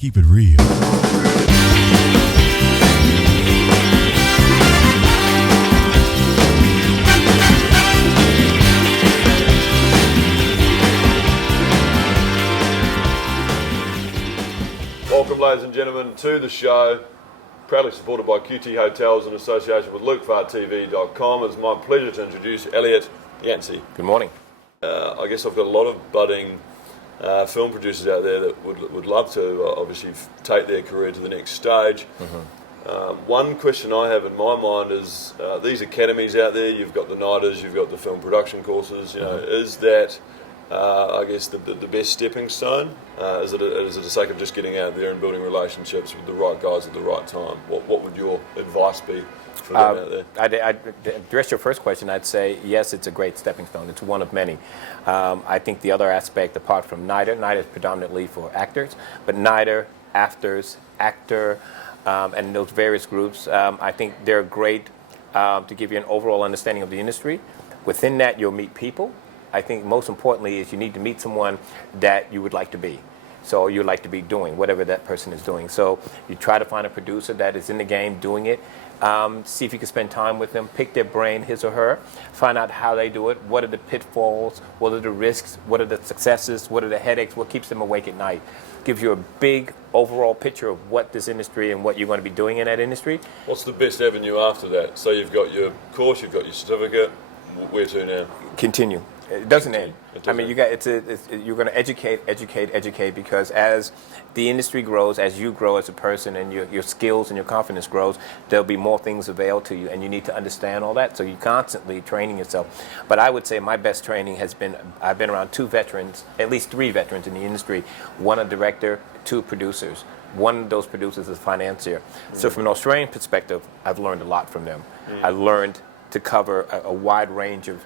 Keep it real. Welcome, ladies and gentlemen, to the show. Proudly supported by QT Hotels in association with LukeFartTV.com. It's my pleasure to introduce Elliott Yancey. Good morning. I guess I've got a lot of budding film producers out there that would love to obviously take their career to the next stage. One question I have in my mind is these academies out there, you've got the NIDAs, you've got the film production courses, you know, is that I guess the best stepping stone? Is it a sake of just getting out there and building relationships with the right guys at the right time? What would your advice be for them out there? To address your first question, I'd say yes, it's a great stepping stone. It's one of many. I think the other aspect, apart from NIDA is predominantly for actors, but NIDA, afters, actor, and those various groups, I think they're great to give you an overall understanding of the industry. Within that, you'll meet people. I think most importantly is you need to meet someone that you would like to be. So you'd like to be doing whatever that person is doing. So you try to find a producer that is in the game doing it. See if you can spend time with them, pick their brain, his or her, find out how they do it, what are the pitfalls, what are the risks, what are the successes, what are the headaches, what keeps them awake at night. Gives you a big overall picture of what this industry and what you're going to be doing in that industry. What's the best avenue after that? So you've got your course, you've got your certificate, where to now? Continue. It doesn't end. I mean, you're going to educate, because as the industry grows, as you grow as a person and your skills and your confidence grows, there'll be more things available to you, and you need to understand all that. So you're constantly training yourself. But I would say my best training has been, I've been around two veterans, at least three veterans in the industry, one a director, two producers. One of those producers is a financier. So from an Australian perspective, I've learned a lot from them. I learned to cover a wide range of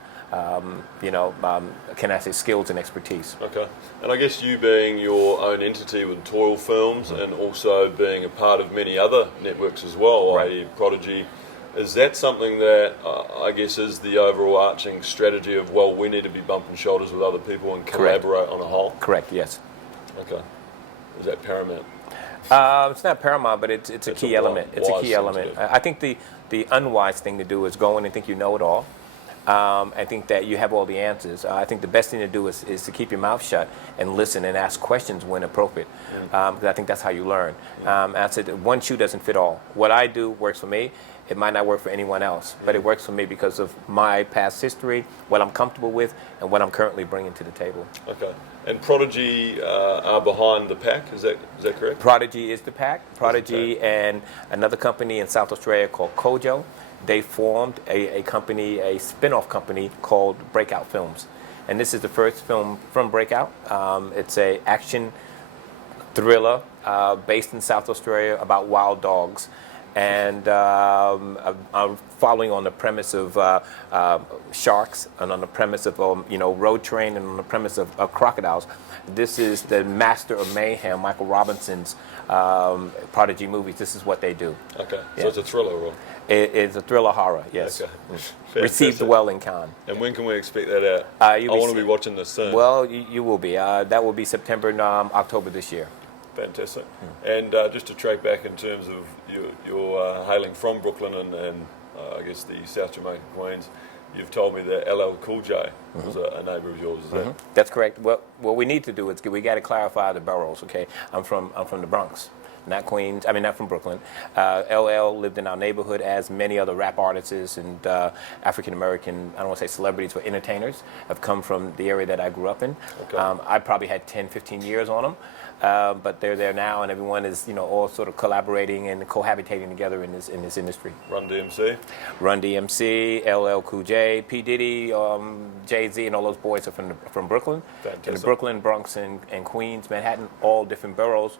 can I say skills and expertise. Okay. And I guess you being your own entity with Toil Films and also being a part of many other networks as well, Right. i.e. Prodigy, is that something that I guess is the overarching strategy of, well, we need to be bumping shoulders with other people and collaborate on a whole? Correct, yes. Okay. Is that paramount? It's not paramount, but it's a key element. It's a key element. I think the unwise thing to do is go in and think you know it all. I think that you have all the answers. I think the best thing to do is to keep your mouth shut and listen and ask questions when appropriate, because I think that's how you learn. I said one shoe doesn't fit all. What I do works for me. It might not work for anyone else, but it works for me because of my past history, what I'm comfortable with, and what I'm currently bringing to the table. Okay. And Prodigy are behind the pack, is that correct? Prodigy is the pack. Prodigy and another company in South Australia called Kojo. They formed a company, a spin-off company called Breakout Films. And this is the first film from Breakout. It's an action thriller based in South Australia about wild dogs. And I'm following on the premise of sharks and on the premise of road train and on the premise of crocodiles. This is the master of mayhem, Michael Robinson's Prodigy movies. This is what they do. Okay, so it's a thriller, or? It's a thriller horror, yes. Okay. Received well in Cannes. And when can we expect that out? I want to be watching this soon. Well, you will be. That will be September and October this year. Fantastic. And just to track back in terms of you're hailing from Brooklyn and I guess the South Jamaican Queens, you've told me that LL Cool J was a neighbour of yours, is that? That's correct. What we need to do is we got to clarify the boroughs, okay? I'm from the Bronx. Not Queens, not from Brooklyn. LL lived in our neighborhood, as many other rap artists and African-American, I don't want to say celebrities, but entertainers have come from the area that I grew up in. Okay. I probably had 10, 15 years on them, but they're there now, and everyone is, all sort of collaborating and cohabitating together in this industry. Run DMC? Run DMC, LL Cool J, P. Diddy, Jay-Z, and all those boys are from Brooklyn. Fantastic. And Brooklyn, Bronx, and Queens, Manhattan, all different boroughs.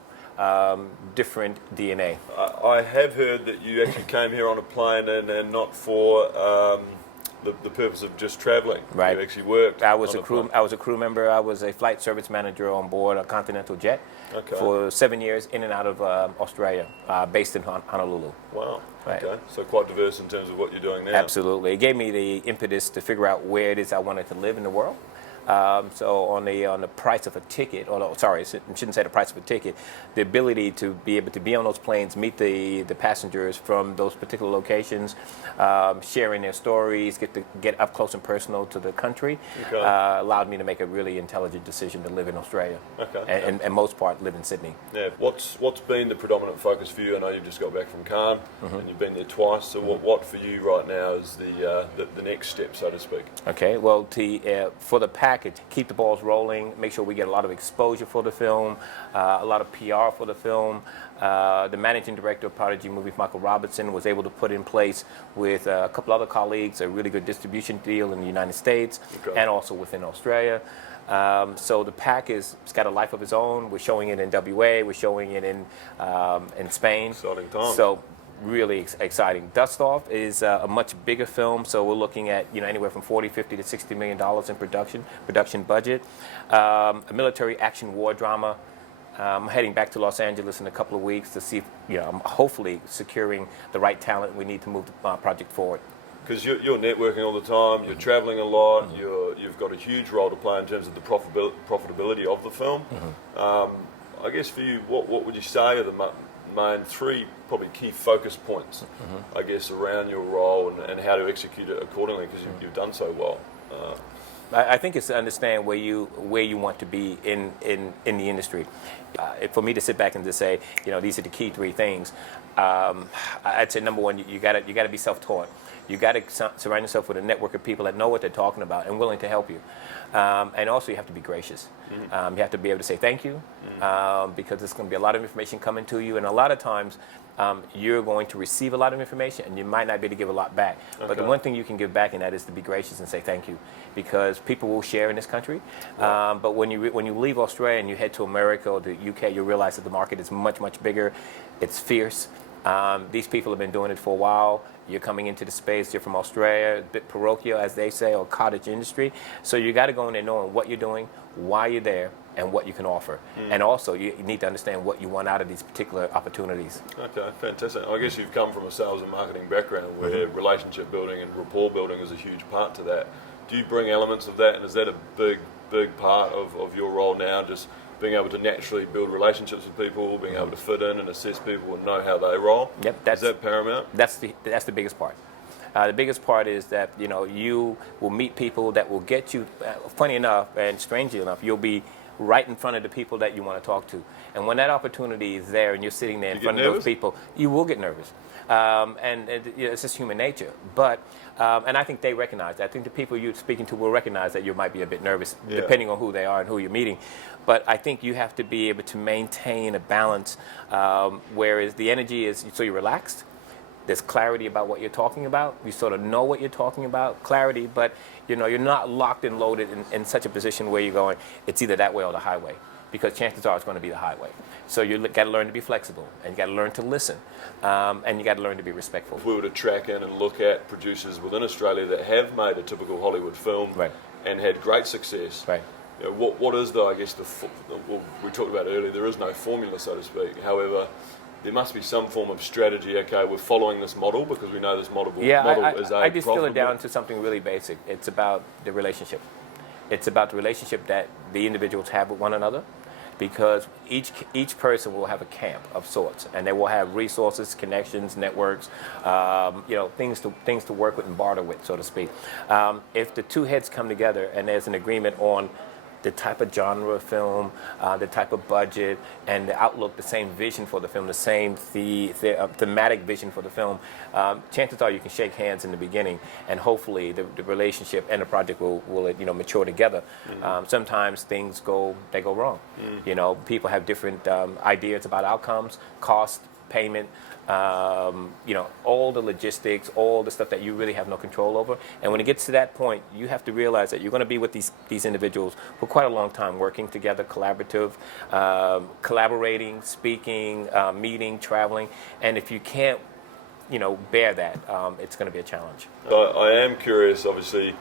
Different DNA. I have heard that you actually came here on a plane and not for the purpose of just travelling. Right. You actually worked. I was a crew member. I was a flight service manager on board a Continental jet for 7 years, in and out of Australia, based in Honolulu. Wow. Right. Okay. So quite diverse in terms of what you're doing now. Absolutely. It gave me the impetus to figure out where it is I wanted to live in the world. So on the price of a ticket, or no, sorry, I shouldn't say the price of a ticket, the ability to be able to be on those planes, meet the passengers from those particular locations, sharing their stories, get up close and personal to the country, allowed me to make a really intelligent decision to live in Australia. And most part live in Sydney. Yeah. What's been the predominant focus for you? I know you've just got back from Cannes and you've been there twice. So what for you right now is the next step, so to speak? Okay. Well, for the package, keep the balls rolling. Make sure we get a lot of exposure for the film, a lot of PR for the film. The managing director of Prodigy Movies, Michael Robertson, was able to put in place with a couple other colleagues a really good distribution deal in the United States and also within Australia. So the pack it's got a life of its own. We're showing it in WA. We're showing it in Spain. Exciting time. So really exciting. Dustoff is a much bigger film, so we're looking at anywhere from $40, $50 to $60 million in production budget. A military action war drama. I'm heading back to Los Angeles in a couple of weeks to see if I'm hopefully securing the right talent we need to move the project forward. Because you're networking all the time, you're traveling a lot, you've got a huge role to play in terms of the profitability of the film. I guess for you, what would you say are the main three probably key focus points, I guess, around your role and how to execute it accordingly, because you've done so well? I think it's to understand where you want to be in the industry. For me to sit back and to say, these are the key three things, I'd say number one, you got to be self-taught. You got to surround yourself with a network of people that know what they're talking about and willing to help you. And also, you have to be gracious. You have to be able to say thank you, because there's going to be a lot of information coming to you, and a lot of times you're going to receive a lot of information, and you might not be able to give a lot back. But the one thing you can give back in that is to be gracious and say thank you, because people will share in this country. But when you leave Australia and you head to America or the UK, you realize that the market is much, much bigger. It's fierce. These people have been doing it for a while. You're coming into the space, you're from Australia, a bit parochial, as they say, or cottage industry. So you got to go in there knowing what you're doing, why you're there, and what you can offer. And also, you need to understand what you want out of these particular opportunities. Okay, fantastic. I guess you've come from a sales and marketing background where relationship building and rapport building is a huge part to that. Do you bring elements of that, and is that a big part of your role now, just being able to naturally build relationships with people, being able to fit in and assess people and know how they roll? Yep, is that paramount? That's the biggest part. The biggest part is that you will meet people that will get you. Funny enough, and strangely enough, you'll be right in front of the people that you want to talk to. And when that opportunity is there and you're sitting there in front of those people, you will get nervous. And it's just human nature. But and I think they recognize that. I think the people you're speaking to will recognize that you might be a bit nervous, depending on who they are and who you're meeting. But I think you have to be able to maintain a balance, whereas the energy is so you're relaxed. There's clarity about what you're talking about. You sort of know what you're talking about, clarity, but you're not locked and loaded in such a position where you're going, it's either that way or the highway, because chances are it's going to be the highway. So you got to learn to be flexible, and you got to learn to listen, and you got to learn to be respectful. If we were to track in and look at producers within Australia that have made a typical Hollywood film and had great success, what is I guess, we talked about earlier, there is no formula, so to speak. However, there must be some form of strategy. Okay, we're following this model because we know this model is I distill it down to something really basic. It's about the relationship. It's about the relationship that the individuals have with one another, because each person will have a camp of sorts, and they will have resources, connections, networks, things to work with and barter with, so to speak. If the two heads come together and there's an agreement on the type of genre of film, the type of budget, and the outlook, the same vision for the film, the same thematic vision for the film, chances are you can shake hands in the beginning, and hopefully the relationship and the project will mature together. Sometimes things go wrong. People have different ideas about outcomes, cost, payment, all the logistics, all the stuff that you really have no control over. And when it gets to that point, you have to realize that you're going to be with these individuals for quite a long time, working together, collaborating, speaking, meeting, traveling. And if you can't, bear that, it's going to be a challenge. I am curious, obviously,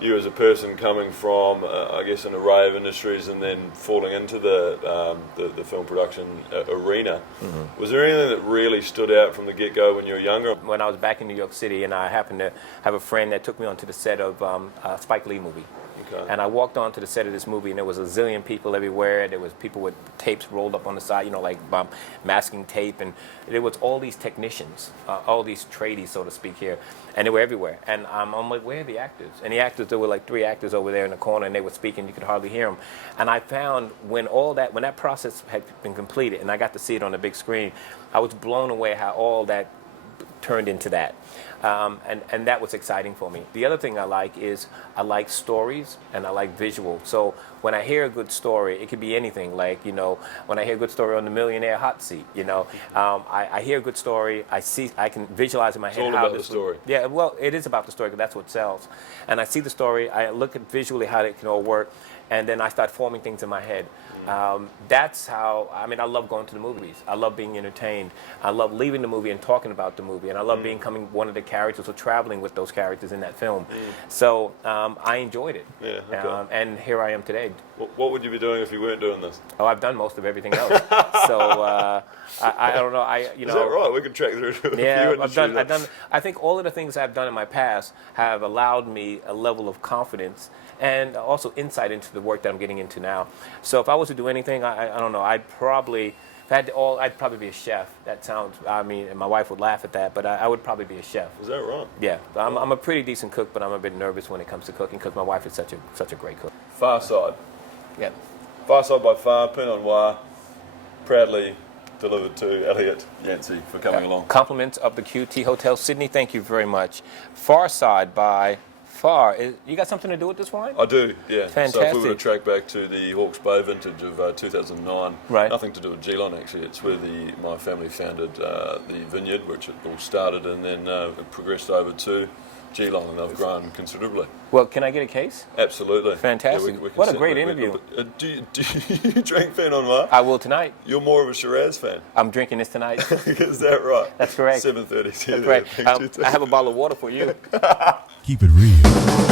you as a person coming from, I guess, an array of industries and then falling into the film production arena. Was there anything that really stood out from the get-go when you were younger? When I was back in New York City, and I happened to have a friend that took me onto the set of a Spike Lee movie. Okay. And I walked onto the set of this movie, and there was a zillion people everywhere. There was people with tapes rolled up on the side, like masking tape, and there was all these technicians, all these tradies, so to speak, here, and they were everywhere. And I'm like, where are the actors? And the actors, there were like 3 actors over there in the corner, and they were speaking. You could hardly hear them. And I found when that process had been completed, and I got to see it on the big screen, I was blown away how all that turned into that. And that was exciting for me. The other thing I like is I like stories and I like visual. So when I hear a good story, it could be anything. Like, when I hear a good story on the Millionaire Hot Seat, I hear a good story. I can visualize in my head all how about the story. Yeah, well, it is about the story because that's what sells. And I see the story. I look at visually how it can all work, and then I start forming things in my head. That's how, I love going to the movies. I love being entertained. I love leaving the movie and talking about the movie. And I love becoming one of the characters or traveling with those characters in that film. So I enjoyed it. Yeah, okay. And here I am today. What would you be doing if you weren't doing this? Oh, I've done most of everything else. So I don't know. Is that right? We can track through. Yeah, I've done. I think all of the things I've done in my past have allowed me a level of confidence and also insight into the work that I'm getting into now. So if I was to do anything, I don't know. I'd probably be a chef. That sounds. And my wife would laugh at that, but I would probably be a chef. Is that right? Yeah, I'm a pretty decent cook, but I'm a bit nervous when it comes to cooking because my wife is such a great cook. Far Side. Yeah. Far Side by far, Pinot Noir, proudly delivered to Elliott Yancey for coming along. Compliments of the QT Hotel Sydney. Thank you very much. Far Side by Far. You got something to do with this wine? I do, yeah. Fantastic. So if we were to track back to the Hawke's Bay vintage of 2009, right. Nothing to do with Geelong actually. It's where my family founded the vineyard, which it all started, and then it progressed over to Geelong, and they've grown considerably. Well, can I get a case? Absolutely. Fantastic. What a great interview. Do you drink Pinot Noir? I will tonight. You're more of a Shiraz fan. I'm drinking this tonight. Is that right? That's correct. 7:30. That's right. I have a bottle of water for you. Keep it real.